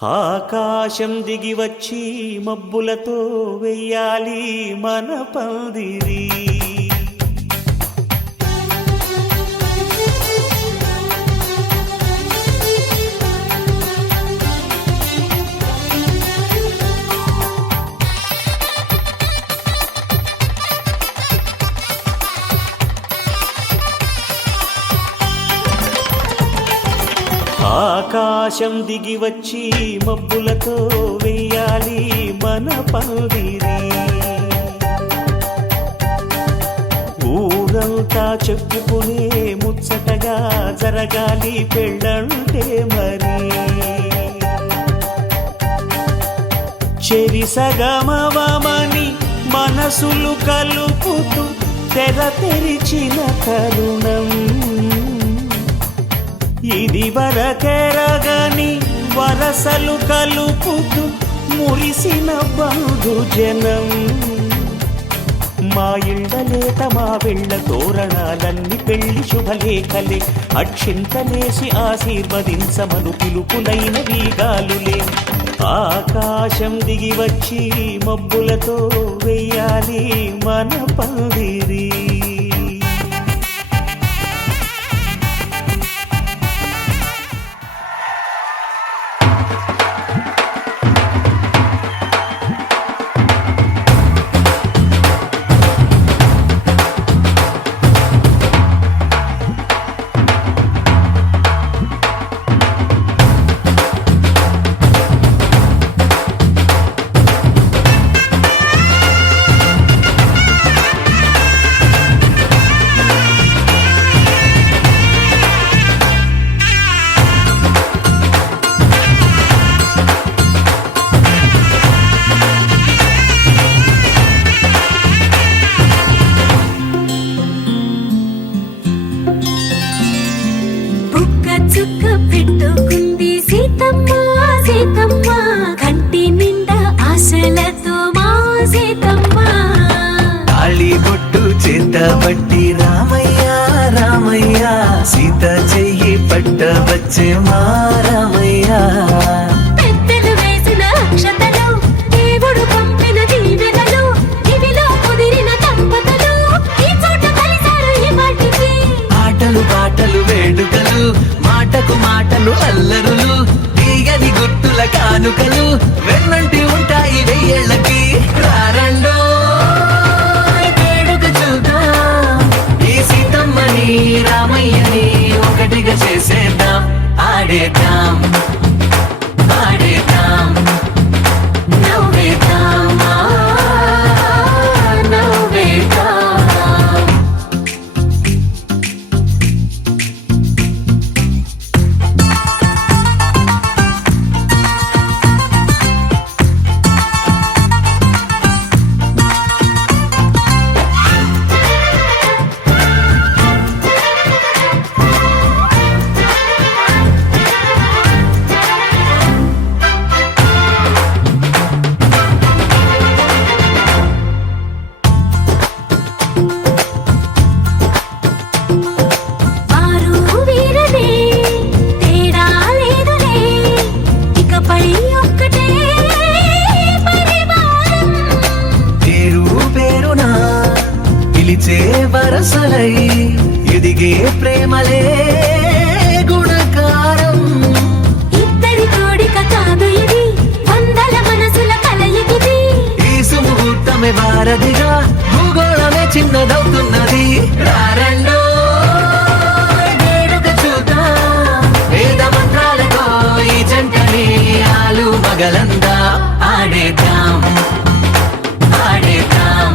ఆకాశం దిగి వచ్చి మబ్బులతో వెయ్యాలి మన పందిరి. ఆకాశం దిగి వచ్చి మబ్బులతో వెయ్యాలి మన పందిరి. ఊరంతా చెప్పుకునే ముచ్చటగా జరగాలి పెళ్ళంటే మరి. చెరిసగమవమని మనసులు కలుపుతూ తెర తెరిచిన తరుణం ఇది వరకెరగని వరసలు కలుపుతూ మురిసిన బంధుజనం. మా ఇళ్ళలేత మా వెళ్ళ తోరణాలన్నీ పెళ్లి శుభలేఖలే. అక్షింతలేసి ఆశీర్వదించమను పిలుపులైన వీగాలులే. ఆకాశం దిగి వచ్చి మబ్బులతో వెయ్యాలి మన పందిరి. పెట్టుకుంది సీతమ్మ సీతమ్మ కంటి నిండా ఆశలతో మా సీతమ్మ. తాళి బొట్టు చేత పట్టి రామయ్య రామయ్య సీత చెయ్యి పట్ట వచ్చే మా రామయ్య. పెద్దలు వేసిన అక్షతలు దేవుడు పంపిన దీవెనలు ఇవిలో కుదిరిన దంపతులు ఈ చోట కలిసారు ఈ వాటికి. ఆటలు పాటలు వేడుకలు మాటకు మాటలు అల్లరులు తీయని గుర్తుల కానుకలు వెన్నంటి ఉంటాయి వెయ్యేళ్ళకి. రారండో వేడుక చూద్దాం ఈ సీతమ్మని రామయ్యని ఒకటిగా చేసేద్దాం. ఆడేద్దాం ఆడేద్దాం నవ్వేద్దాం నవ్వేద్దాం. వరసలై ఎదిగే ప్రేమలే గుణకారం. ఇద్దరి కోడిక కాదు ఇది వందల మనసుల కలయికిది. ఈ సుముహూర్తమే వారధిగా భూగోళమే చిన్నదవుతున్నది. రారండో వేడుక చూద్దాం వేద మంత్రాలతో ఈ జంటని ఆలు మగలందా. ఆడేద్దాం ఆడేద్దాం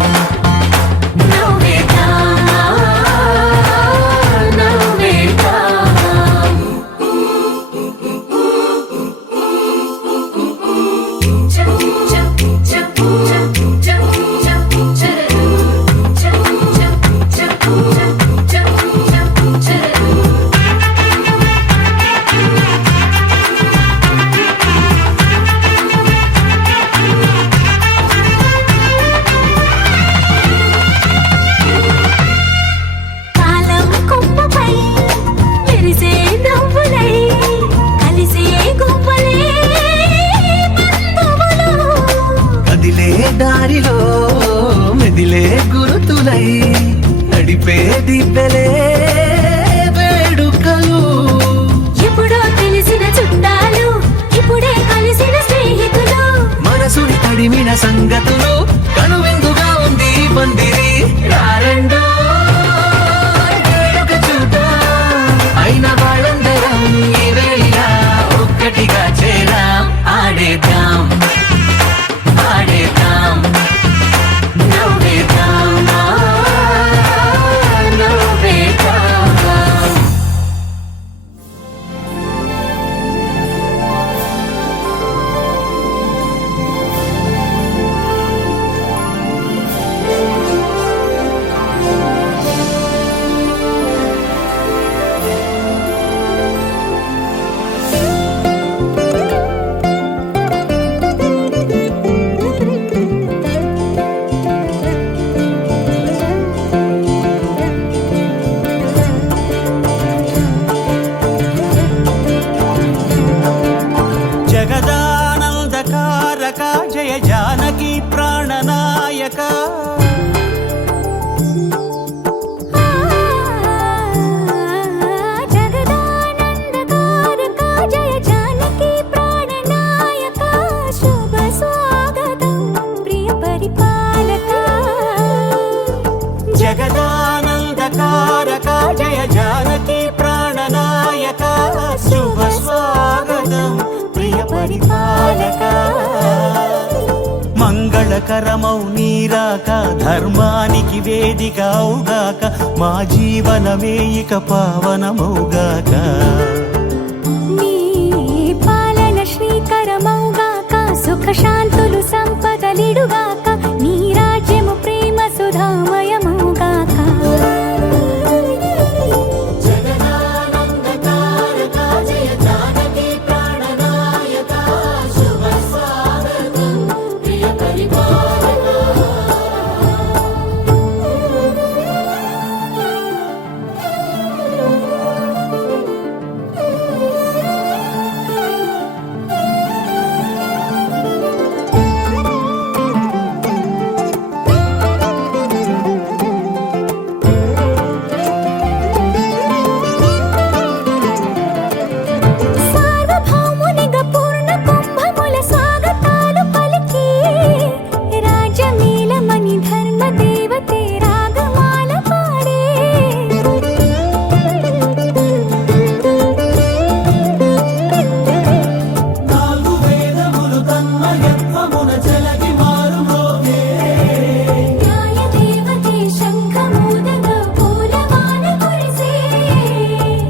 పరిపాలక మంగళకరమౌ నీరాక ధర్మానికి వేదిక అవుగాక మా జీవనమే ఇక పావనమౌగాక నీ పాలన శ్రీకరమౌగాక సుఖ శాంతులు సంపదలిడుగాక నీ రాజ్యము ప్రేమ సుధామయమౌగాక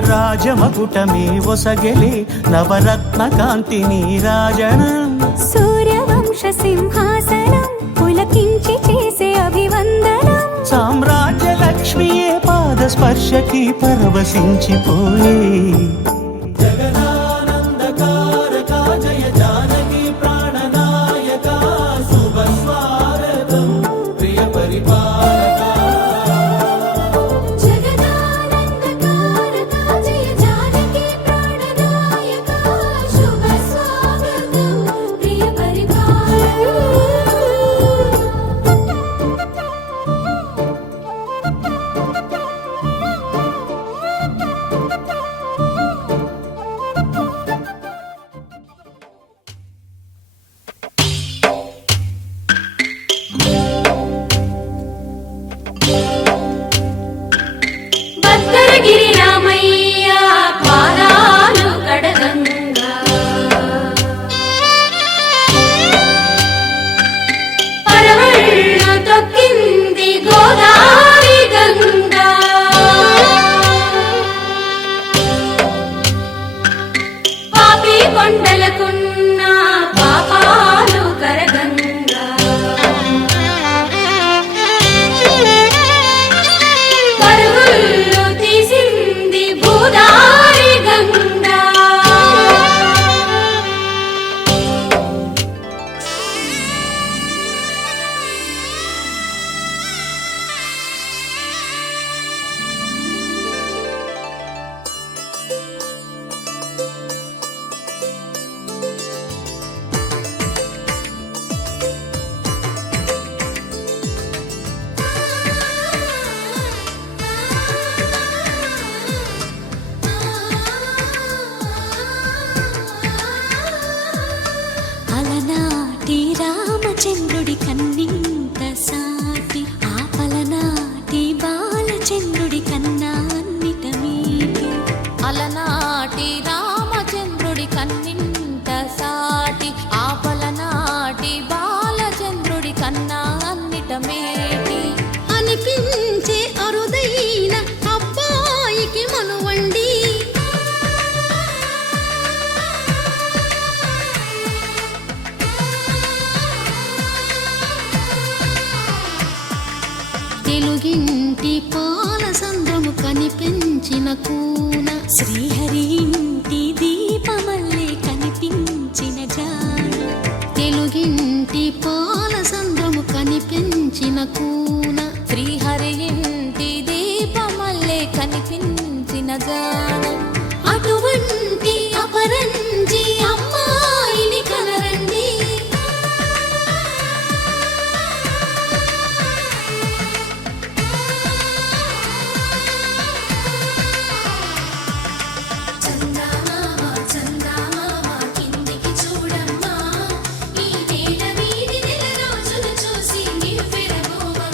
రాజమకుటమే ఒసగెలే నవరత్న కాంతి నీరాజనం సూర్యవంశ సింహాసనం పులకించి చేసే అభివందనం సామ్రాజ్య లక్ష్మియే పాద స్పర్శకి పరవశించిపోయే భద్రగిరి రామయ్య పాదాలు కడగంగా పరవళ్ళు తొక్కింది గోదావరి గంగా పాపి కొండలకున్న పాపాలు కరగంగా పరుగులు తీసింది భూదారి గంగా అలనాటి రామచంద్రుడి కన్నింత సాటి ఆపలనాటి బాలచంద్రుడి కన్నా అన్నిట మీటి అలనాటి రామచంద్రుడి కన్నింత సాటి ఆపలనాటి బాలచంద్రుడి కన్నా అన్నిట మేటి అనిపించే అరుదైన అబ్బాయికి మనువండి తెలుగింటి పాల సంద్రము కనిపించిన కూన శ్రీహరి ఇంటి దీపమల్లే కనిపించిన జాడ తెలుగింటి పాల సంద్రము కనిపించిన కూన శ్రీహరి ఇంటి దీపమల్లే కనిపించిన జాడ అటువంటి అపరంజి అమ్మాయిని కనరండి చూడమ్మా ఈ నేల వీధి నెల రోజులు చూసి నీ పెరగోవమ్మా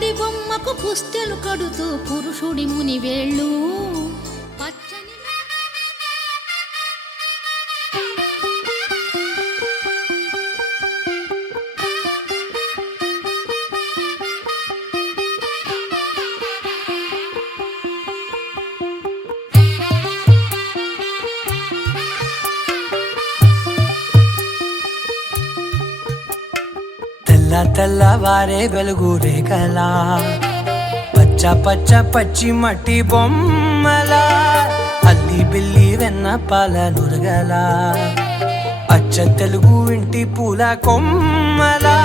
పచ్చడి బొమ్మకు పుస్తెలు కడుతూ పురుషుడి ముని వేళ్ళు పచ్చని తెల్లవారే వెలుగు రేఖలా పచ్చ పచ్చ పచ్చి మట్టి బొమ్మలా అల్లి బిల్లి వెన్న పాల నురగలా అచ్చ తెలుగు ఇంటి పూల కొమ్మలా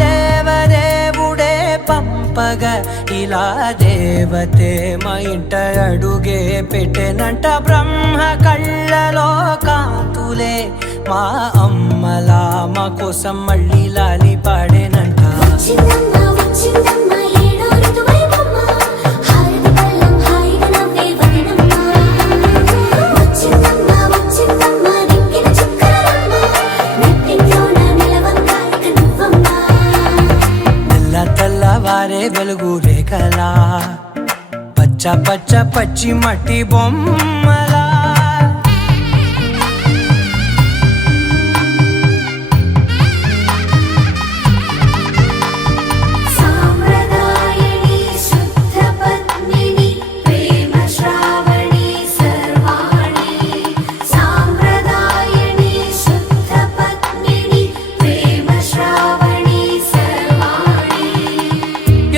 దేవదేవుడే పంపగా ఇలా దేవతే మా ఇంట అడుగే పెట్టెనంట బ్రహ్మ కళ్ళలో కాంతులే మా అమ్మలా మా కోసం మళ్ళీ లాలి పాడేనంట వచ్చిందమ్మ వచ్చిందమ్మ ఏడో ఋతువైవమ్మ హారతి పళ్ళం హాయిగా నవ్వే వదనమ్మ వచ్చిందమ్మ వచ్చిందమ్మ దిక్కిన చుక్కలమ్మ నెట్టింట్లోన నిలవంగా ఇక నువ్వమ్మ తెల్లవారే వెలుగు రేఖలా పచ్చ పచ్చ పచ్చి మట్టి బొమ్మలా సాంప్రదాయని శుద్ధ పద్మిని ప్రేమ శ్రావణి సర్వాణి సాంప్రదాయని శుద్ధ పద్మిని ప్రేమ శ్రావణి సర్వాణి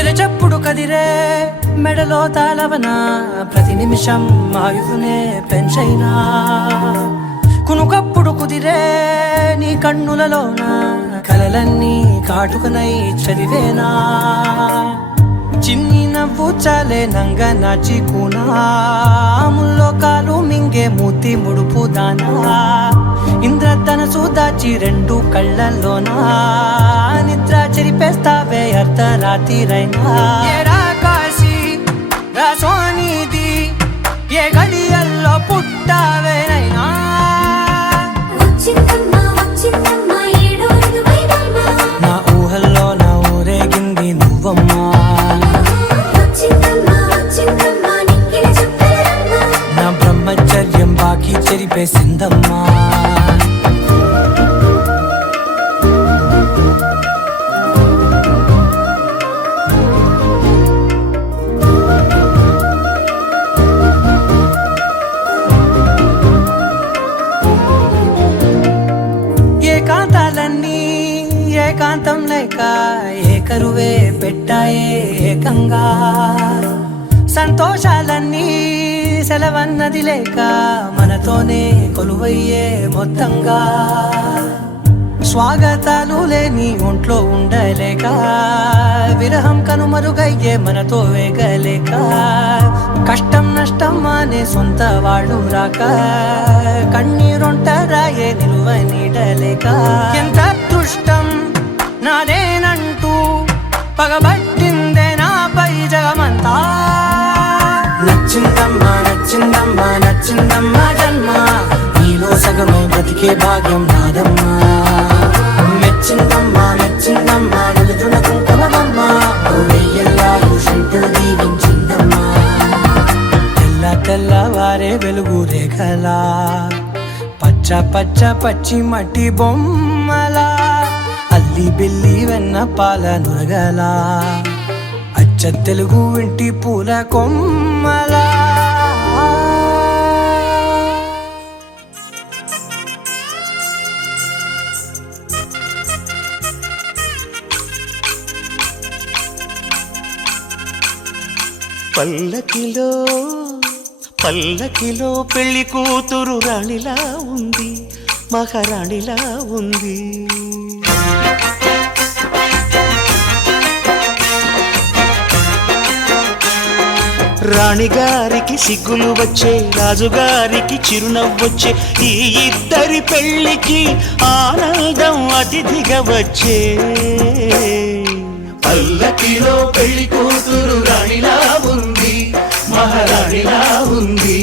ఎరచప్పుడు కదిరే మెడలో తాళవన ప్రతి నిమిషం ఆయువునే పెంచైనా కునుకప్పుడు కుదిరే నీ కన్నులలోన కలలన్నీ కాటుకనై చదివేనా చిన్ని నవ్వు చాలే నంగ నాచి ముల్లోకాలు మింగే మూతి ముడుపు దానా ఇంద్రధనసు దాచి రెండు కళ్ళల్లోనా నిద్ర చెరిపేస్తావే అర్ధరాత్రిరైనా ఏరా కాశీ రా సోనిది ఏ గడియల్లో పుట్టావేనైనా వచ్చిందమ్మ వచ్చిందమ్మ ఏడో ఋతువైవమ్మ నా ఊహల్లో నా ఊరేగింది నువ్వమ్మా వచ్చిందమ్మ వచ్చిందమ్మ నిక్కిన చుక్కలమ్మ నా బ్రహ్మచర్యం బాకీ చెరిపేసిందమ్మా ఏకాంతాలన్నీ ఏకాంతం లేక ఏకరువే పెట్టాయే ఏకంగా సంతోషాలన్నీ సెలవన్నది లేక మనతోనే కొలువయ్యే మొత్తంగా స్వాగతాలు లేని ఒంట్లో ఉండలేక విరహం కనుమరుగయ్యే మనతో వేగలేక కష్టం నష్టం అనే సొంత వాళ్ళు రాక కన్నీరొంటరాయే నిలువ నీడలేక ఎంత అదృష్టం నాదేనంటూ పగబట్టిందే నాపై జగమంతా నచ్చిందమ్మా నచ్చిందమ్మా నచ్చిందమ్మా జన్మ నీలో సగమై బ్రతికే భాగ్యం నాదమ్మా మెచ్చిందమ్మా మెచ్చిందమ్మా నిలుచున కుంకుమమ్మా వెయ్యల్లాలు శంకులు దీవించిందమ్మా తెల్లవారే వెలుగు రేఖలా పచ్చ పచ్చ పచ్చి మట్టి బొమ్మలా అల్లి బిల్లి వెన్న పాల నురగలా అచ్చ తెలుగు ఇంటి పూల కొమ్మలా పల్లకిలో పల్లకిలో పెళ్లి కూతురు రాణిలా ఉంది, మహారాణిలా ఉంది. రాణిగారికి సిగ్గులు వచ్చే, రాజుగారికి చిరునవ్వొచ్చే, ఈ ఇద్దరి పెళ్లికి ఆనందం అతిథిగా వచ్చే. పల్లకిలో పెళ్లి కూతురు రాణిలా ఉంది, మహారాణిలా ఉంది.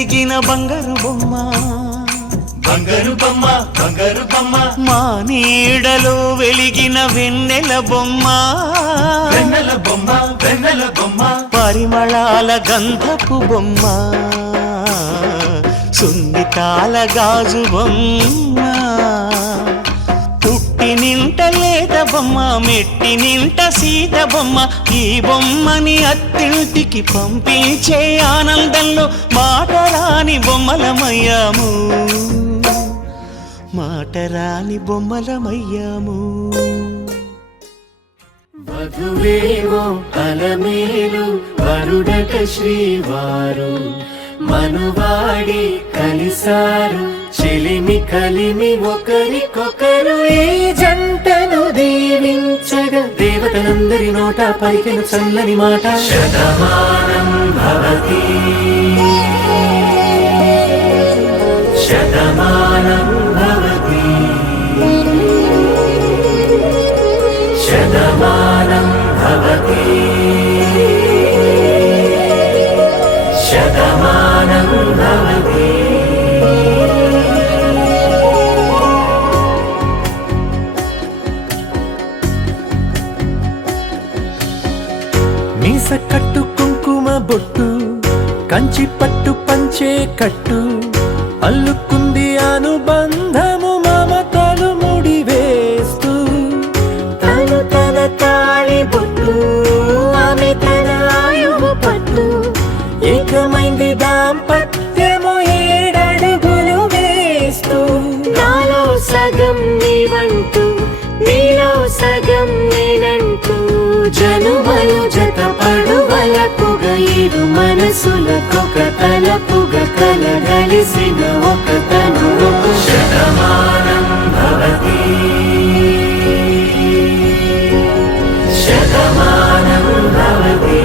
కరిగిన బంగారు బొమ్మ బంగారు బొమ్మ బంగారు బొమ్మ మా నీడలో వెలిగిన వెన్నెల బొమ్మ వెన్నెల బొమ్మ వెన్నెల బొమ్మ పరిమళాల గంధపు బొమ్మ సున్నితాల గాజు బొమ్మ పుట్టి నింట లేద బొమ్మ మెట్టి నింట సీత బొమ్మ ఈ బొమ్మని అత్తింటికి పంపించే ఆనందంలో మాటరాని బొమ్మలమయ్యాము మాటరాని బొమ్మలమయ్యాము వధువేమో అలమేలు వరుడట శ్రీవారు మనువాడి కలిసారు చెలిమి కలిమి ఒకరికొకరు ఈ జంటను దీవించగా దేవతలందరి నోట పలికిన చల్లని మాట శతమానం భవతి శతమానం భవతి శతమానం భవతి శతమానం భవతి మీస కట్టు కుంకుమ బొట్టు కంచి పట్టు పంచే కట్టు అల్లుకుంది అనుబంధము మమతలు ముడివేస్తూ తను తన తాళి బొట్టు ఆమె తన ఆయువు పట్టు ఏకమైంది దాంపత్యము 7 అడుగులు వేస్తూ నాలో సగం నీవంటూ నీలో సగం నేనంటూ జనుమలు జతపడువలకుగ ఇరు మనసులకొక తలపుగ కలగలిసిన ఒక తను శతమానం భవతి శతమానం భవతి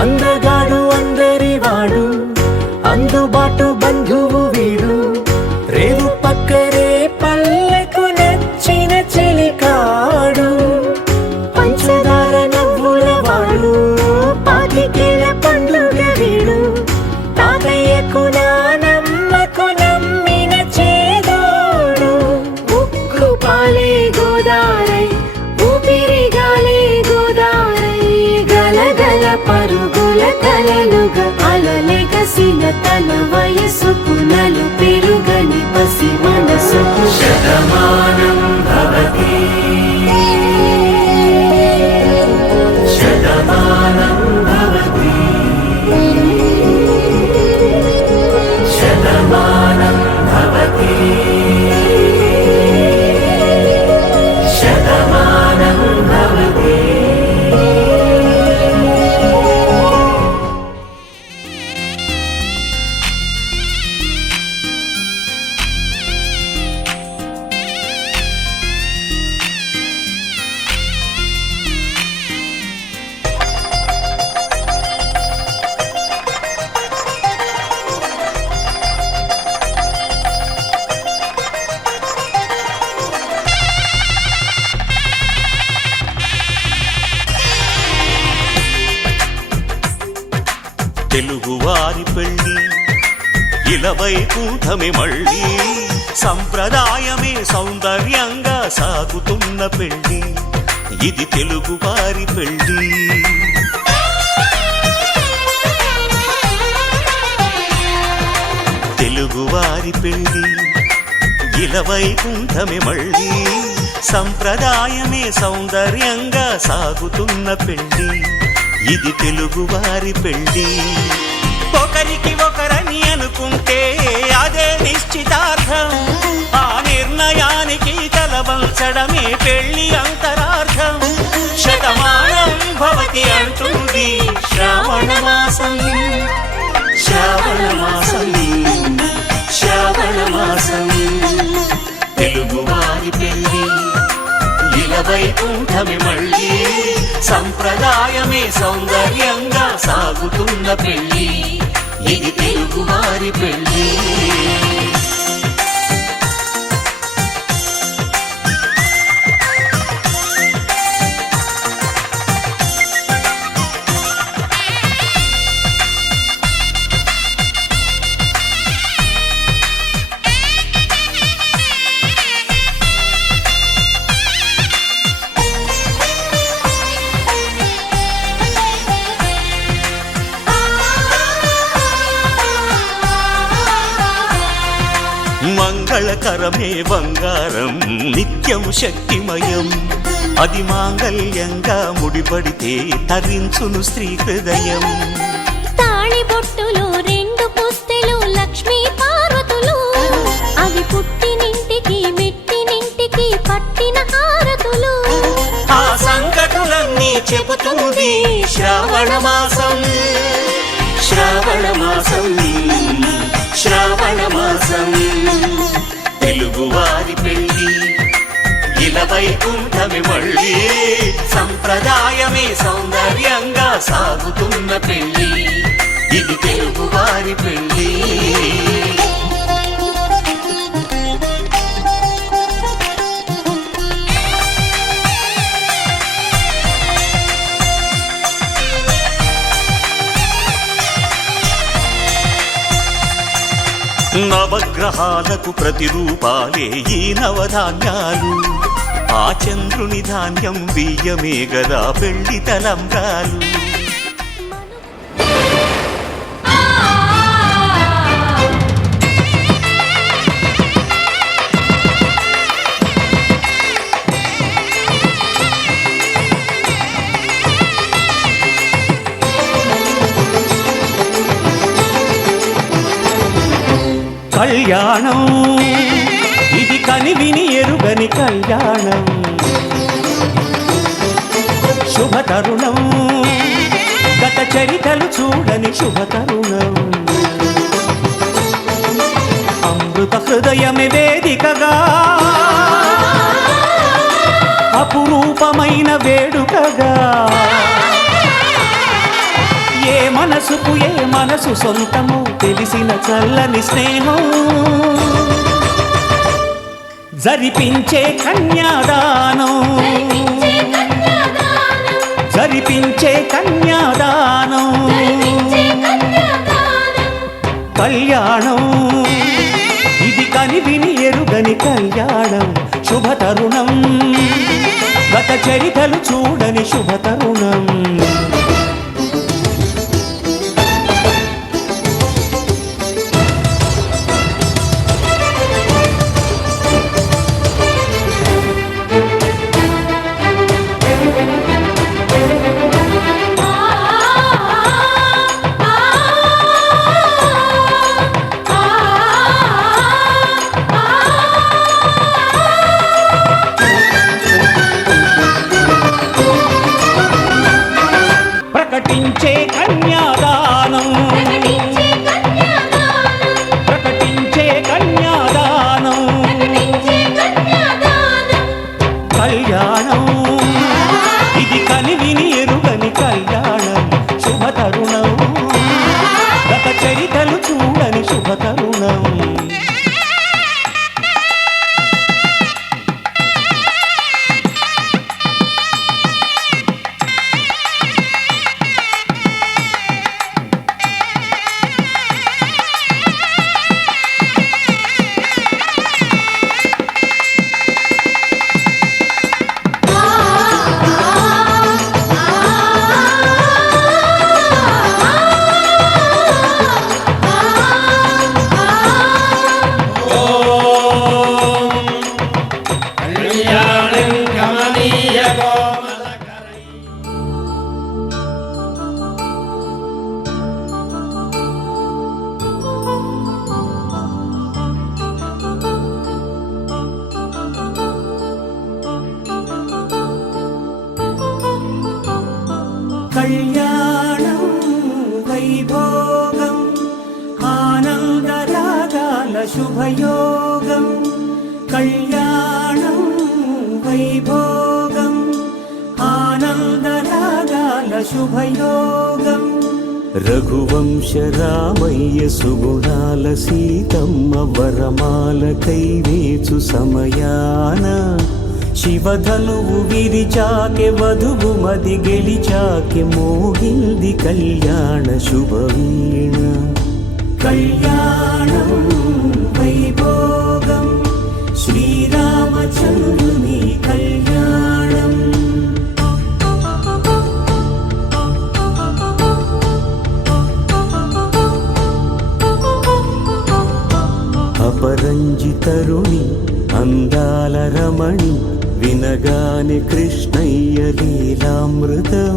అందగాడు అందరివాడు అందుబాటు బంధువు వీడు రేవు పక్కరే పల్లెకు నచ్చిన చెలికాడు పంచదార నవ్వుల వాడు పాతికేల పండుగ వీడు తాతయ్యకు నానమ్మకు నమ్మిన చేదోడు ఉక్కు పాలే గోదారై ఊపిరి గాలే గోదారై గలగల పరుగుల కలలుగా అలలెగసిన తన వయసుకు నలు పెరుగని పసి మనసుకు శతమానం భవతి శతమానం భవతి శతమానం భవతి శతమానం భవతి తెలుగువారి పెళ్ళి ఇలవైకుంఠమే మళ్ళీ సంప్రదాయమే సౌందర్యంగా సాగుతున్న పెళ్ళి ఇది తెలుగువారి పెళ్ళి తెలుగువారి పెళ్ళి ఇలవైకుంఠమే మళ్ళీ సంప్రదాయమే సౌందర్యంగా సాగుతున్న పెళ్ళి ఇది తెలుగువారి పెళ్ళి ఒకరికి ఒకరని అనుకుంటే అదే నిశ్చితార్థం ఆ నిర్ణయానికి తలవంచడమే పెళ్ళి అంతరార్థం శతమానం భవతి అంటుంది శ్రావణ మాసం తెలుగువారి పెళ్లి ఇలవైకుంఠమి మళ్ళీ సంప్రదాయమే సౌందర్యంగా సాగుతున్న పెళ్లి ఇది తెలుగువారి పెళ్లి మంగళకరమే బంగారం నిత్యం శక్తిమయం అది మాంగళ్యంగా ముడిపడితే తరించును స్త్రీ హృదయం తాళి బొట్టులో 2 పుస్తెలు లక్ష్మీ పార్వతులు అవి పుట్టినింటికి మెట్టినింటికి పట్టిన హారతులు ఆ సంకటులన్నీ చెబుతుంది శ్రావణ మాసం శ్రావణ మాసం శ్రావణ మాసం తెలుగువారి పెళ్లి ఇలవైకుంఠమి మళ్ళీ సంప్రదాయమే సౌందర్యంగా సాగుతున్న పెళ్లి ఇది తెలుగువారి పెళ్లి నవగ్రహాలకు ప్రతిరూపాలే ఈ నవధాన్యాలు ఆ చంద్రుని ధాన్యం బియ్యమే గదా పెళ్లి తలంబ్రాలు కళ్యాణం ఇది కనివిని ఎరుగని కళ్యాణం శుభతరుణం గత చరితలు చూడని శుభతరుణం అమృత హృదయమే వేదికగా అపురూపమైన వేడుకగా ఏ మనసుకు ఏ మనసు సొంతము తెలిసిన చల్లని స్నేహం జరిపించే కన్యాదానం జరిపించే కన్యాదానం కళ్యాణం ఇది కనివిని ఎరుగని కళ్యాణం శుభతరుణం గత చరితలు చూడని శుభతరుణం ప్రకటించే కన్యాదానం ప్రకటించే కన్యాదానం కళ్యాణం ఇది కనివిని ఎరుగని కళ్యాణం శుభతరుణం గత చరితలు చూడని శుభతరుణం కళ్యాణం వైభోగం ఆనందరాగాల శుభయోగం కళ్యాణ శుభయోగం రఘువంశ రామయ్య సుగుణాల సీతమ్మ వరమాల కైవేచు సమయాన శివధనువు విరిచాకె వధువు మది గెలిచాకె మోగింది కళ్యాణ శుభవీణ కళ్యాణం వైభోగం శ్రీరామచంద్రుని కళ్యాణం అపరంజి తరుణి అందాల రమణి వినగానే కృష్ణయ్య లీలామృతం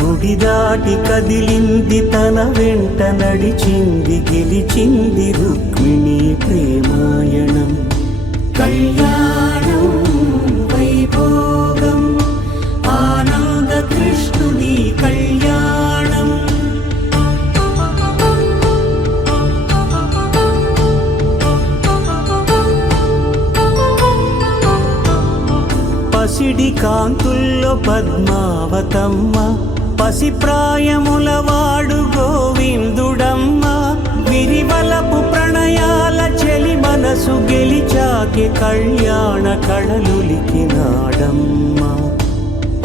గుడి దాటి కదిలింది తన వెంట నడిచింది గెలిచింది రుక్మిణి ప్రేమాయణం కళ్యాణం వైభోగం ఆనంద కృష్ణుని కళ్యాణం పసిడి కాంతుల్లో పద్మావతమ్మ పసిప్రాయముల వాడు గోవిందుడమ్మ విరివలపు ప్రణయాల చెలి మనసు గెలిచాకి కళ్యాణ కళలులికినాడమ్మ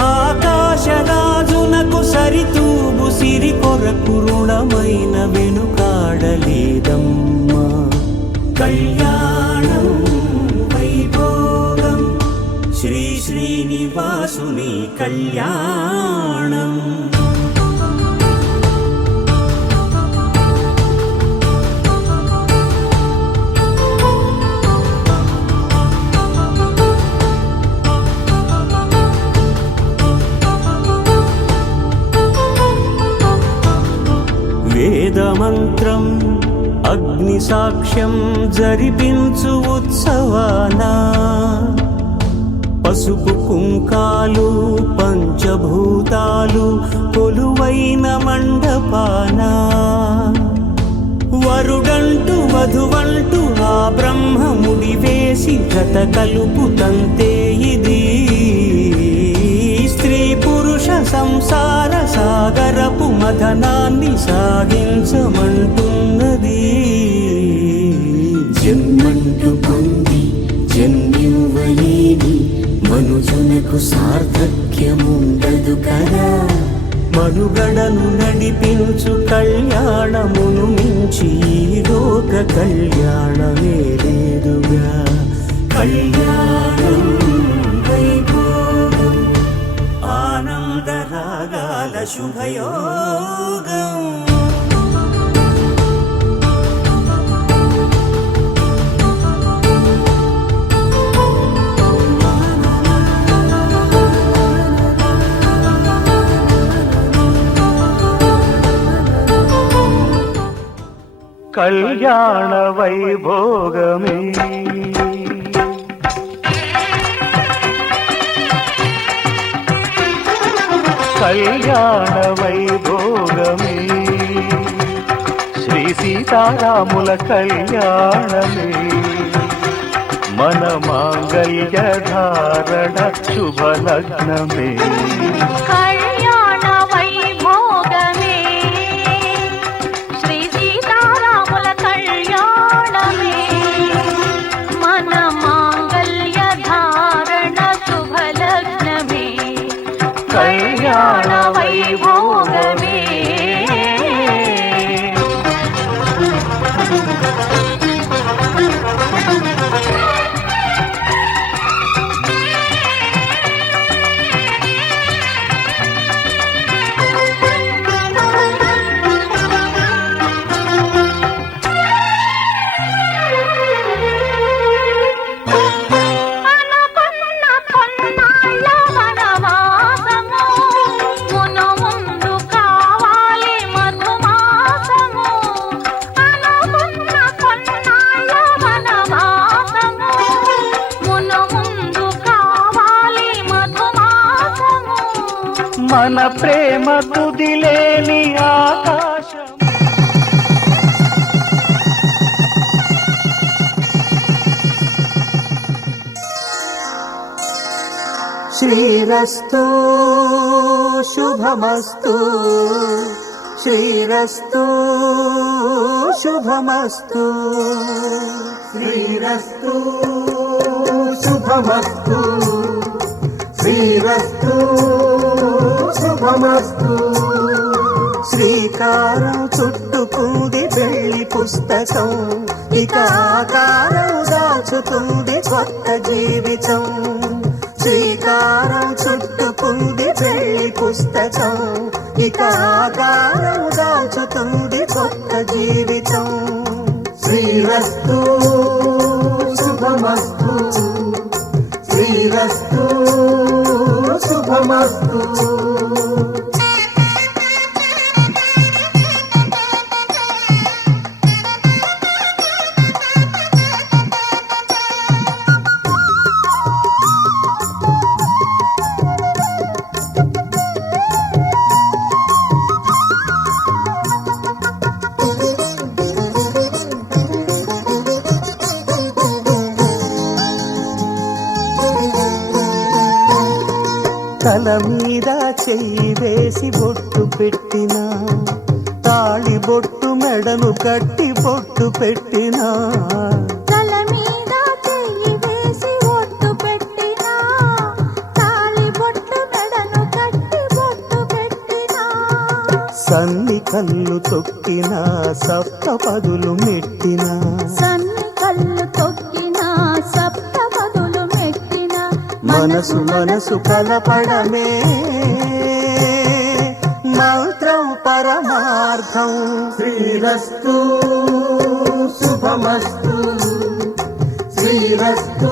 ఆకాశరాజునకు సరితూబు సిరి కొరకు రుణమైన వెనుకాడలేదమ్మా కళ్యాణం వైభోగం శ్రీ శ్రీనివాసుని కళ్యాణం వేదమంత్రం అగ్ని సాక్ష్యం జరిపించు ఉత్సవానా పసుపు కుంకాలు పంచభూతాలు కొలువైన మండపాన వరుడంటూ వధువంటూ ఆ బ్రహ్మముడి వేసి జత కలుపుతంతే ఇది స్త్రీ పురుష సంసార సాగరపు మథనాన్ని సాగించమంటున్నది జన్మంటూ పొంది జన్యువలేని మనుజునకు సార్థక్యముండదు కదా మనుగడను నడిపించు కళ్యాణమును మించి ఈ లోక కళ్యాణమే లేదుగా కళ్యాణం వైభోగం ఆనంద రాగాల శుభయోగం కళ్యాణ వైభోగమే కళ్యాణ వైభోగమే శ్రీ సీతారాముల కళ్యాణమే మన మాంగళ్య ధారణ శుభలగ్నమే కళ్యాణ వైభోగమే శ్రీ సీతారాముల కళ్యాణమే మన మాంగళ్య ధారణ శుభలగ్నమే కళ్యాణ వైభోగమే మన ప్రేమ తుదిలేని ఆకాశం శ్రీరస్తు శుభమస్తు శ్రీరస్తు శుభమస్తు శ్రీరస్తు శుభమస్తు శ్రీరస్తు శుభమస్తు శ్రీకారం చుట్టుకుంది పెళ్లి పుస్తకం ఇక ఆకారం దాచుతుంది కొత్త జీవితం శ్రీకారం చుట్టుకుంది పెళ్లి పుస్తకం ఇక ఆకారం దాచుతుంది కొత్త జీవితం శ్రీరస్తు శుభమస్తు శ్రీరస్తు శుభమస్తు తల మీద చెయ్యి వేసి బొట్టు పెట్టినా తాళి బొట్టు మెడను కట్టి బొట్టు పెట్టినా తల మీద చెయ్యి వేసి బొట్టు పెట్టినా తాళి బొట్టు మెడను కట్టి బొట్టు పెట్టినా సన్ని కళ్ళు తొక్కినా సప్త పదులు మెట్టినా సన్ని కళ్ళు తొక్కినా సప్త పదులు మెట్టినా మనసు మనసు కలపడమే మంత్రం పరమార్థం శ్రీరస్తు శుభమస్తు శ్రీరస్తు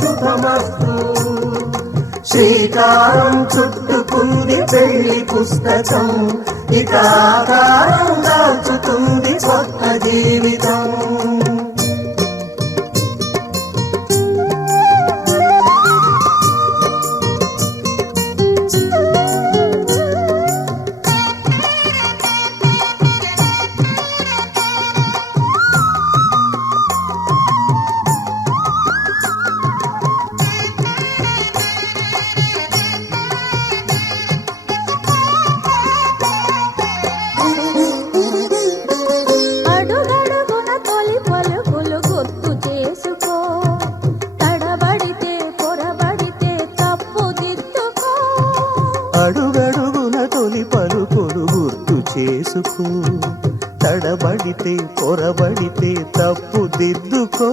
శుభమస్తు శ్రీకారం చుట్టుకుంది పెళ్లి పుస్తకం ఇక ఆకారం దాచుతుంది కొత్త జీవితం అడుగడుగున తొలి పలుకులు గుర్తు చేసుకో తడబడితే పొరబడితే తప్పు దిద్దుకో అడుగడుగున తొలి పలుకులు గుర్తు చేసుకో తడబడితే పొరబడితే తప్పు దిద్దుకో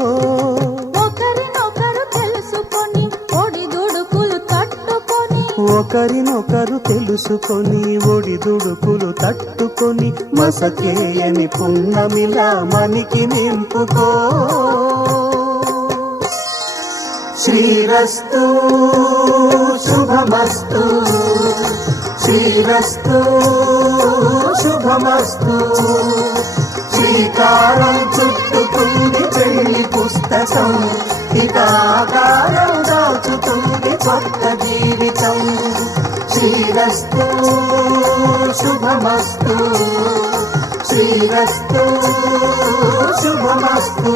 ఒకరినొకరు తెలుసుకొని ఒడిదుడుకులు తట్టుకొని ఒకరినొకరు తెలుసుకొని ఒడిదుడుకులు తట్టుకొని మసకేయని పున్నమిలా మనికి నింపుకో శ్రీరస్తు శుభమస్తు శ్రీరస్తు శుభమస్తు శ్రీకారం చుట్టుకుంది పెళ్లి పుస్తకం ఇక ఆకారం దాచుతుంది కొత్త జీవితం శ్రీరస్తు శుభమస్తు శ్రీరస్తు శుభమస్తు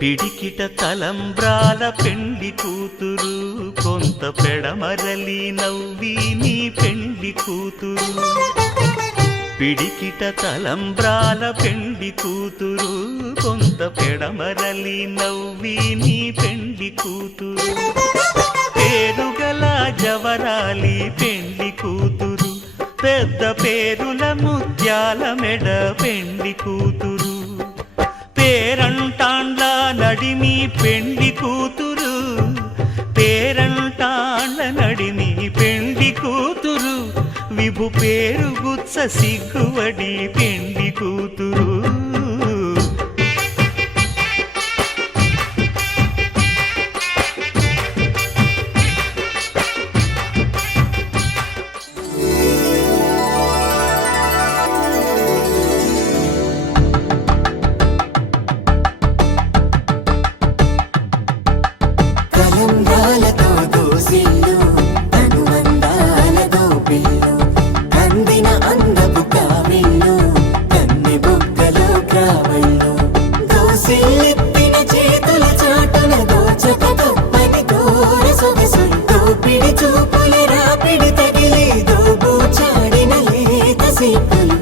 పిడికిట తలంబ్రాల పెండ్లి కూతురు కొంత పెడమరలి నవ్వి నీ పెండ్లి కూతురు పిడికిట తలంబ్రాల పెండ్లి కూతురు కొంత పెడమరలి నవ్వి నీ పెండ్లి కూతురు పేరుగల జవరాలి పెండ్లి కూతురు పెద్ద పేరుల ముత్యాల మెడ పెండ్లి కూతురు పేరంటాండ్ల నడిమి పెండ్లి కూతురు పేరంటాండ్ల నడిమి పెండ్లి కూతురు విభు పేరు గుత్స సిగ్గువడి పెండ్లి కూతురు తలంబ్రాలతో దోసిల్లు అనుబంధాలతో పిల్లు కందిన అందపు కావిళ్ళు కన్ని బుగ్గలో క్రావళ్ళు దోసిల్లెత్తిన చేతుల చాటున దోచక తప్పని దూర సొగసులు దోపిడి చూపుల రాపిడి తగిలి దోబూచాడిన లేత సీపులు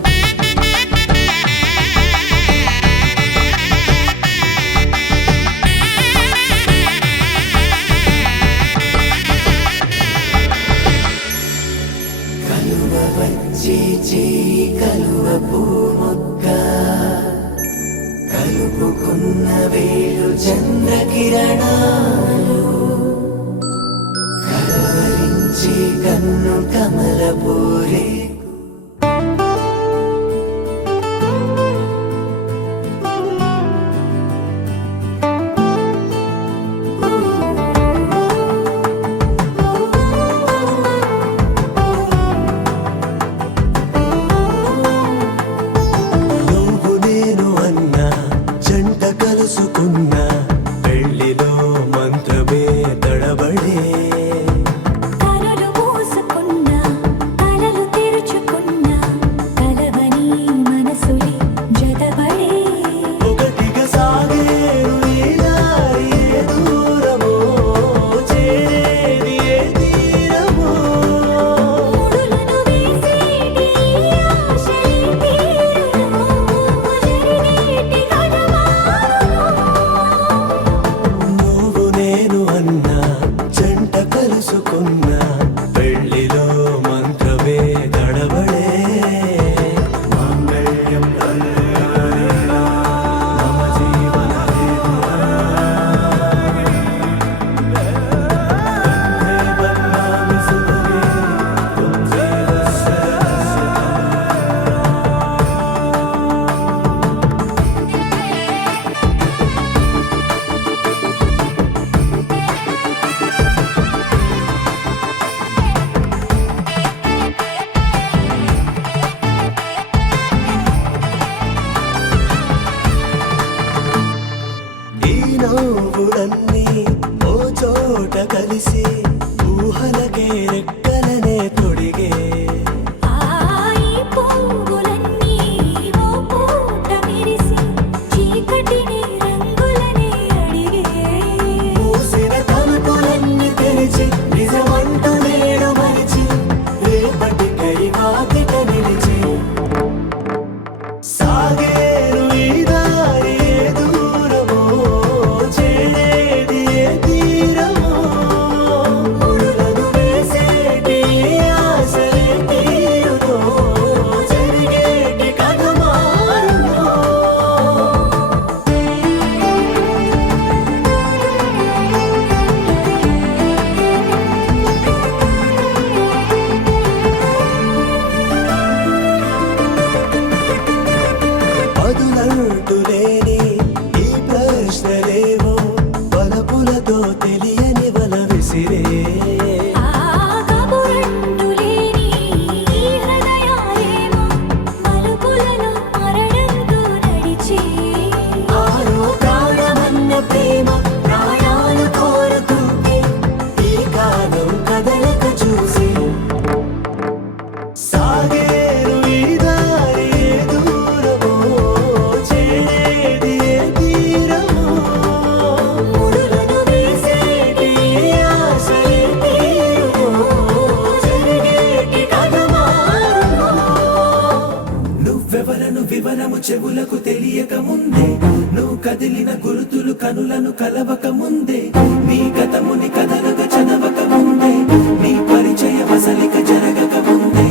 కలువ పూముక్క కలుపుకున్న వేలు చంద్రకిరణాలు కలవరించి కన్ను కమల పూరే నవ్వులన్నీ ఓ చోట కలిసి ఊహలకే రెక్కలనే తొడిగే మూసిన తలుపులన్నీ తెరిచి నిజమంటూ నేడు మరిచి రేపటికై వాకిట నిలిచి సాగేరు ఈ దారి దూరమో చేరేది ఏ తీరమో ముడులను వేసేటి ఆశలే తీరుతో జరిగేటి కథ మారునో పదులంటులేని ఈ ప్రశ్నలేవో వలపులతో తెలియని వల విసిరే ఆరో ప్రాణమన్న ప్రేమ ప్రాయాలు కోరుతుంటే ఈ కాలం కదలక చూసి సాగేరు ఈ దారి దూరమో చేరేది ఏ తీరమో కదిలిన గురుతులు కనులను కలవక ముందే నీ గతముని కథలుగా చదవక ముందే నీ పరిచయ మసలిక జరగక ముందే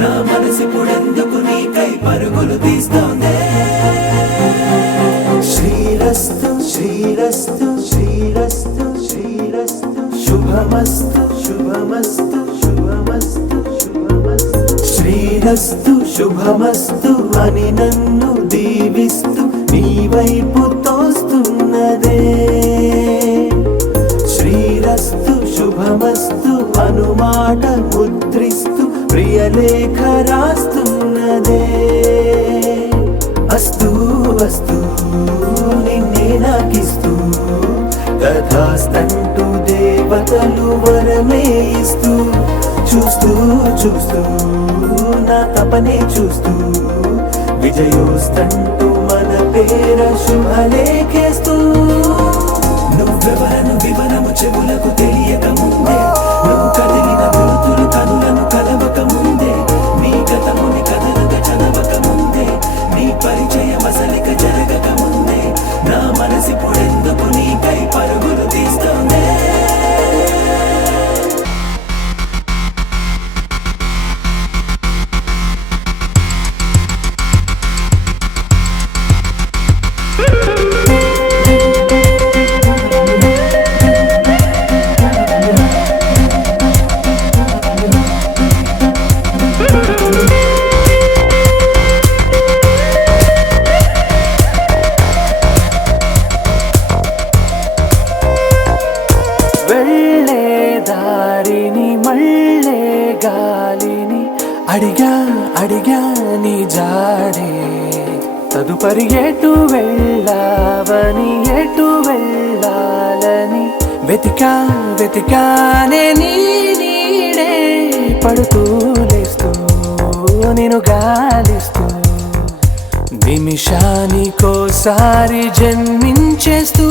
నా మనసిప్పుడెందుకు నీకై పరుగులు తీస్తోందే శ్రీరస్తు శ్రీరస్తు శ్రీరస్తు శ్రీరస్తు శుభమస్తు శుభమస్తు శుభమస్తు శుభమస్తు శ్రీరస్తు శుభమస్తు అని నన్ను దీవిస్తూ నీ వైపు తోస్తున్నదే శ్రీరస్తు శుభమస్తు అనుమాట ముద్రిస్తూ ప్రియలేఖ రాస్తున్నదే అస్తు అస్తు నిన్నే నాకిస్తూ తథాస్తంటూ దేవతలు వరమే ఇస్తూ చూస్తూ చూస్తూ నా తపనే చూస్తూ విజయోస్తంటూ మన పేర శుభలేఖేస్తూ నువ్వెవరను వివరము చెవులకు తెలియక ముందే నువ్వు కదిలిన గురుతులు కనులను కలవక ముందే నీ గతముని కథలుగా చదవక ముందే నీ పరిచయ మసలిక జరగక ముందే నా మనసిప్పుడెందుకు నీకై పరుగులు తీస్తోందే వెళ్ళే దారిని మళ్ళే గాలిని అడిగా అడిగా నీ జాడే తదుపరి ఎటు వెళ్ళావని ఎటు వెళ్ళాలని వెతికా వెతికానే నీ నీడే పడుతూ లేస్తూ నేను గాలిస్తూ నిమిషానికోసారి జన్మించేస్తూ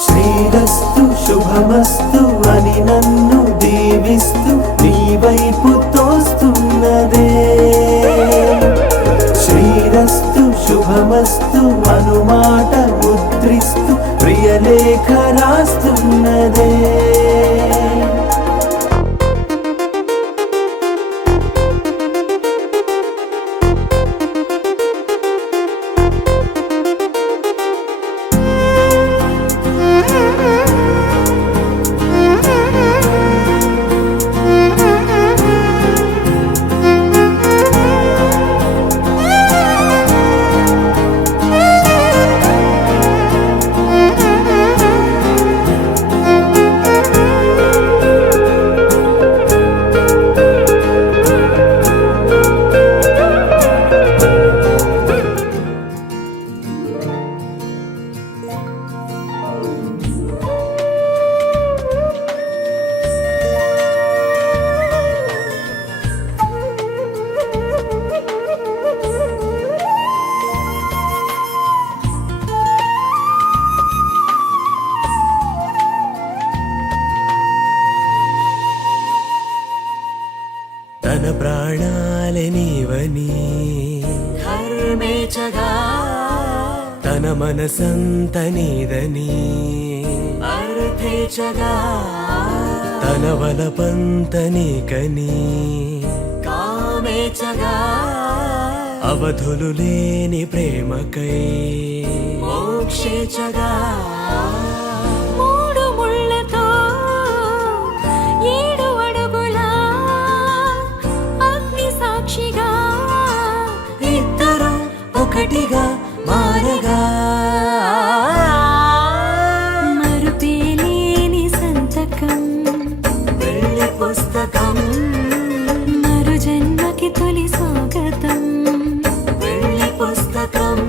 శ్రీరస్తు శుభమస్తు అని నన్ను దీవిస్తూ నీ వైపు తోస్తున్నదే శ్రీరస్తు శుభమస్తు అనుమాట ముద్రిస్తూ ప్రియలేఖ రాస్తున్నదే తన ప్రాణాలే నీవని కర్మేచగా తన మనసంత నీదని అర్థేచగా తన వలపంత నీకని కామేచగా అవధులు లేని ప్రేమకై మోక్షేచగా మూడు ముళ్ళతో 7 అడుగుల అగ్ని సాక్షిగా ఇద్దరు ఒకటిగా మారగా మరుపేలేని సంతకం వెళ్ళి పుస్తకం మరు జన్మకి తొలి స్వాగతం వెళ్ళి పుస్తకం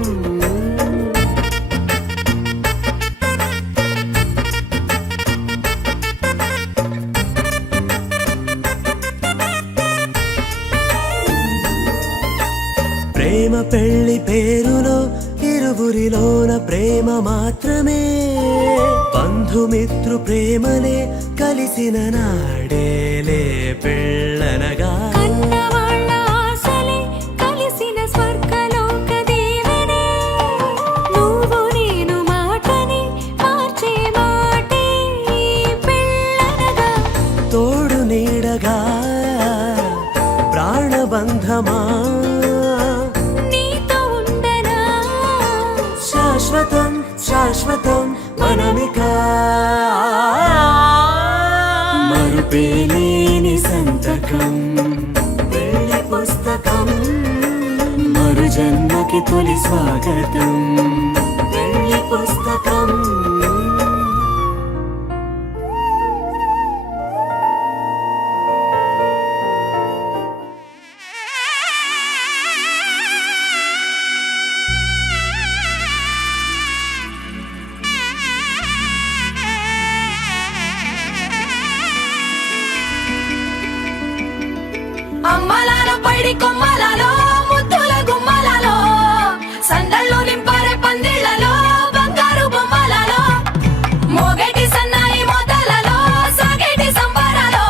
ప్రేమ పెళ్లి పేరులో ఇరువురిలోన ప్రేమ మాత్రమే బంధుమిత్రు ప్రేమలే కలిసిన నాడేలే పెళ్ళనగా కన్నవాళ్ళ ఆశలే కలిసిన స్వర్గలోక దీవెనే నువ్వు నేను మనమిక మరుపేలేని సంతకం పెళ్లి పుస్తకం మరు జన్మకి తొలి స్వాగతం పెళ్లి పుస్తకం అమ్మలాల పైడి కొమ్మలలో ముద్దుల గుమ్మలలో సందళ్ళు నింపారే పందిళ్లలో బంగారు బొమ్మలలో మోగేటి సన్నాయి మొదలలో సాగేటి సంబరాలో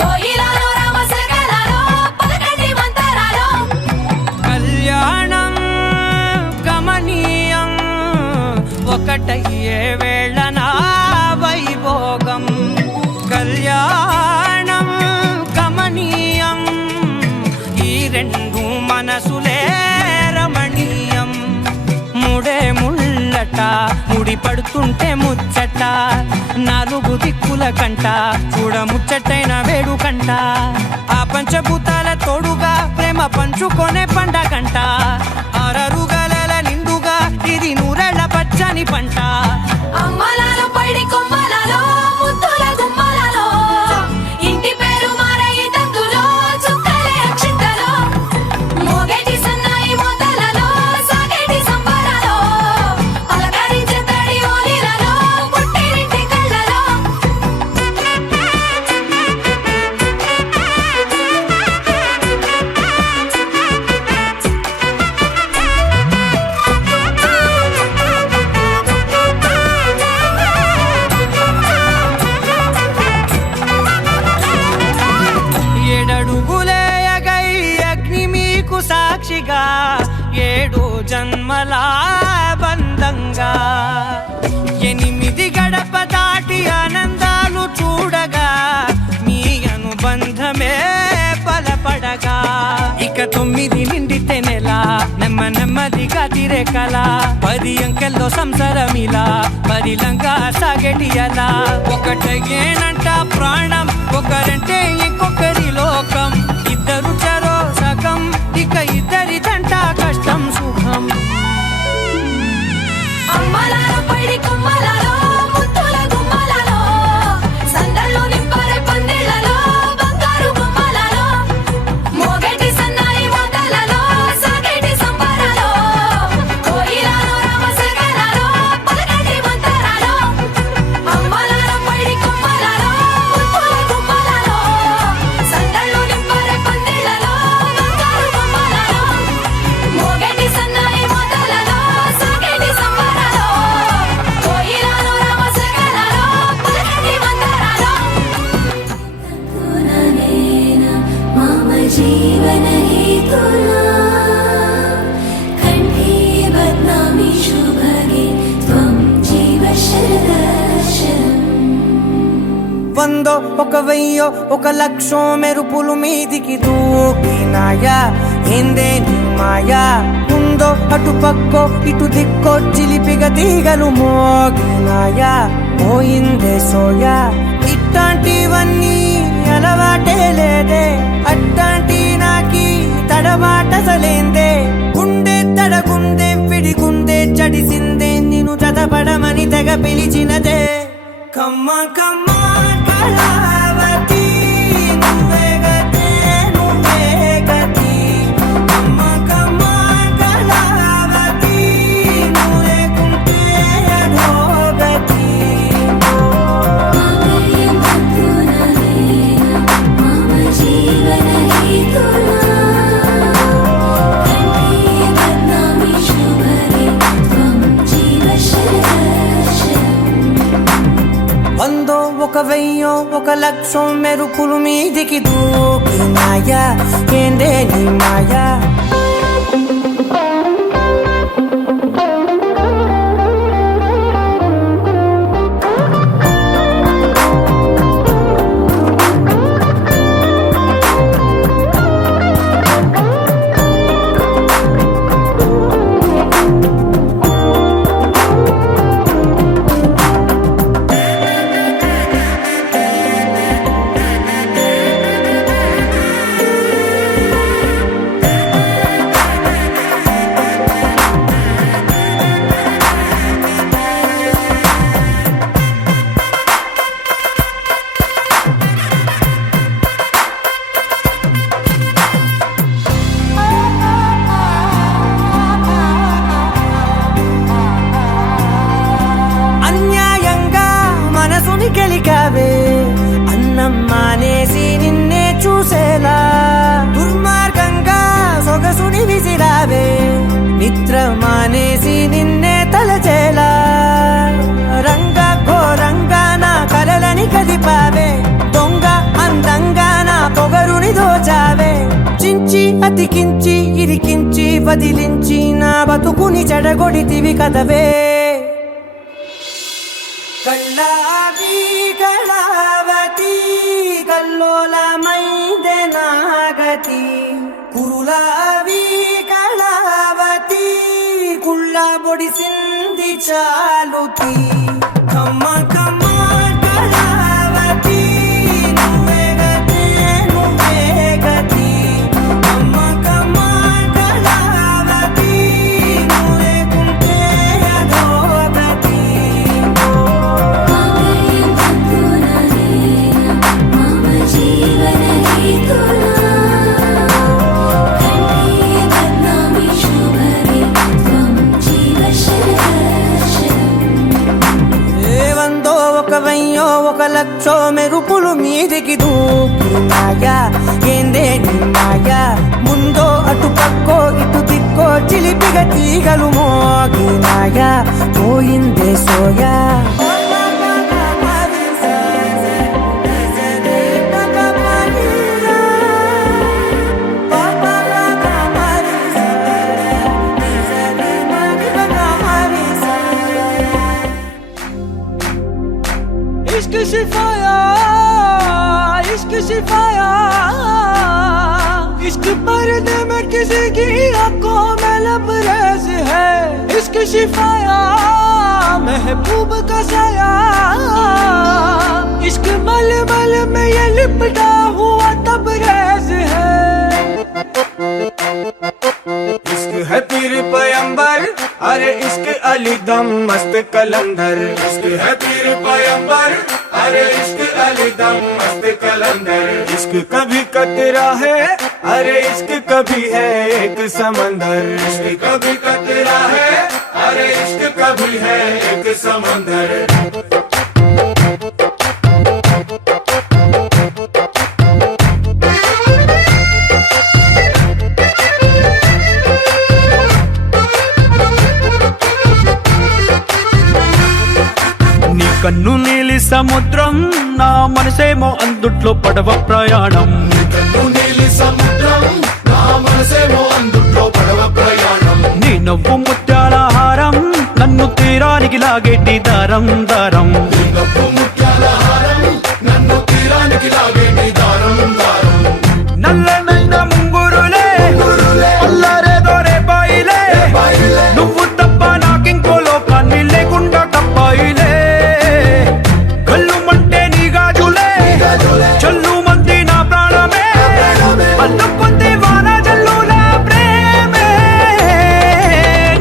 కోయిలలో రామశకలలో పలకండి మంతరాలో కళ్యాణం గమనీయం ఒకటయ్యే వేళ నా వైభోగం కళ్యాణం గమనీయం ఈ రెండు మనసులే రమణీయం ముడే ముళ్ళట ముడి పడుతుంటే ముచ్చట నాలుగు దిక్కుల కంట చూడ ముచ్చటైన వేడుకంట ఆ పంచభూతాల తోడుగా ప్రేమ పంచుకొనే పండగంట అరరుగలల నిండుగా ఇది నూరెళ్ళ పచ్చని పంట అమ్మలాల పైడి కొమ్మలలో ముద్దుల గుమ్మలలో ఇంటి పేరు మారయి తందులో చుక్కలే అక్షింతలో మోగేటి సన్నాయి మొదలలో సాగేటి సంబరాలో పలకరించే తడి ఓలిలలో పుట్టినింటి కళ్ళలో ఏడడుగులేయగై అగ్ని మీకు సాక్షిగా ఏడు జన్మల బంధంగా 8 గడప దాటి ఆనందాలు చూడగా మీ అనుబంధమే బలపడగా ఇక 9 నిండితే నెల నెమ్మదిగా తిరే కల 10 అంకెల్లో సంసారమిలా పరిలంగా సాగేటి అలా ఒకటేనంట ప్రాణం ఒకరంటే ఇంకొకరి లోకం ఇద్దరు చరో సగం ఇక ఇద్దరిదంట కష్టం సుఖం అమ్మలాల పైడి కొమ్మలలో ముద్దుల గుమ్మలలో సందళ్ళు నింపారే పందిళ్లలో బంగారు బొమ్మలలో మోగేటి సన్నాయి మొదలలో సాగేటి సంబరాలో కోయిలలో రామశకలలో పలకండి మంతరాలో అమ్మలాల పైడి కొమ్మలలో ముద్దుల గుమ్మలలో సందళ్ళు నింపారే పందిళ్లలో బంగారు బొమ్మలలో మోగేటి సన్నాయి మొదలలో సాగేటి సంబరాలో కోయిలలో రామశకలలో పలకండి మంతరాలో మమ జీవన హేతునా కంఠే బధ్నామి శుభగే త్వం జీవ శరదశరం వందో ఒక వెయ్యో ఒక లక్షో మెరుపులు మీదికి దూకినాయా ఏందే నీ మాయా ఉందో అటు పక్కో ఇటు దిక్కో చిలిపిగ తీగలు మోగినాయా పోయిందే సోయా ఇట్లాంటివన్నీ అలవాటే లేదే అట్లాంటి నాకి తడబాటసలేందే గుండె తడగుందే విడిగుందే చడిసిందే నిన్ను చదపడమని తెగ పిలిచినదే కమ్మ కమ్మ కళావతి నువ్వే గతే నువ్వే గతి కమ్మ కమ్మ కళావతి నువ్వు లేకుంటే అధోగతి మమ జీవన హేతునా కంఠే బధ్నామి శుభగే త్వం జీవ శరదశరం వందో ఒక వెయ్యో ఒక లక్షో మెరుపులు మీదికి దూకినాయా ఏందే నీ మాయా అతికించి ఇరికించి వదిలించి నా బతుకుని చెడగొడితివి కదవే కళ్ళావి కళావతి కల్లోలమైందే నాగతి కురులావి కళావతి కుళ్ళ బొడిసింది చాలుతి కమ్మ కమ్మ కళావతి నువ్వే గతే నువ్వే గతి కమ్మ కమ్మ కళావతి నువ్వే కుంటే అధోగతి ఏవందో ఒక వెయ్యో ఒక లక్షో మెరుపులు మీదికి దూకినాయా ఏందే నీ మాయా ముందో అటు పక్కో ఇటు దిక్కో చిలిపిగ తీగలు మోగినాయా పోయిందే సోయా इश्क शिफाया इश्क शिफाया इश्क पर्दे में किसी की आंखों में लबरेज है इश्क शिफाया महबूब का साया इश्क मल मल में ये लिपटा हुआ तबरेज है इश्क है पीर पैगंबर अरे इश्क अली दम मस्त कलंदर इश्क है पीर पैगंबर अरे इश्क अली दम मस्त कलंदर इश्क कभी कतरा है अरे इश्क कभी है एक समंदर इश्क कभी कतरा है अरे इश्क कभी है एक समंदर కన్ను నీలి సముద్రం నా మనసేమో అందుట్లో పడవ ప్రయాణం కన్ను నీలి సముద్రం నా మనసేమో అందుట్లో పడవ ప్రయాణం నీ నవ్వు ముత్యాల హారం నన్ను తీరానికి లాగేటి దారం దారం నీ నవ్వు ముత్యాల హారం నన్ను తీరానికి లాగేటి దారం దారం నల్లనైన ముంగురులే అల్లారేదో రేపాయిలే నువ్వు తప్ప నాకింకో లోకాన్ని లేకుండా తప్పాయిలే చల్లు మంది నా ప్రాణమే అల్లుకుంది వాన జల్లుల ప్రేమే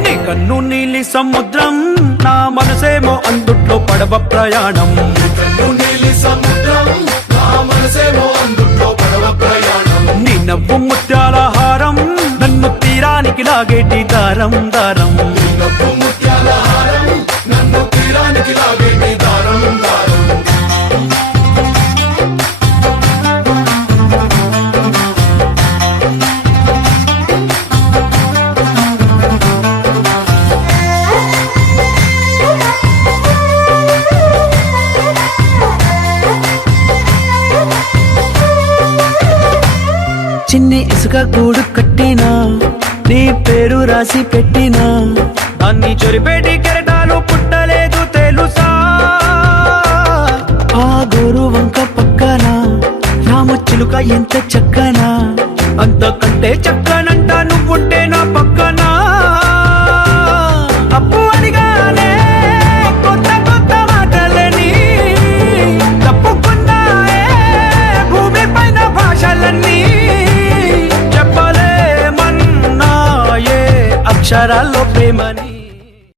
నీ కన్ను నీలి సముద్రం నా మనసేమో అందుట్లో పడవ ప్రయాణం కన్ను నీలి సముద్రం నా మనసేమో అందుట్లో పడవ ప్రయాణం నీ నవ్వు ముత్యాల హారం నన్ను తీరానికి లాగేటి దారం దారం నీ నవ్వు ముత్యాల హారం నన్ను తీరానికి లాగేటి దారం దారం చిన్ని ఇసుక గూడు కట్టినా నీ పేరు రాసి పెట్టినా అన్ని చొరిపేటి కెరటాలు పుట్టలేదు తెలుసా ఆ గోరు వంక పక్కన రామచిలుక ఎంత చక్కనా అంతకంటే చక్కనంట నువ్వుంటే నా పక్కన అప్పు అడిగానే కొత్త కొత్త మాటలని తప్పుకున్నాయే భూమి పైన భాషలన్నీ చెప్పలేమన్నాయే అక్షరాల్లో ప్రేమని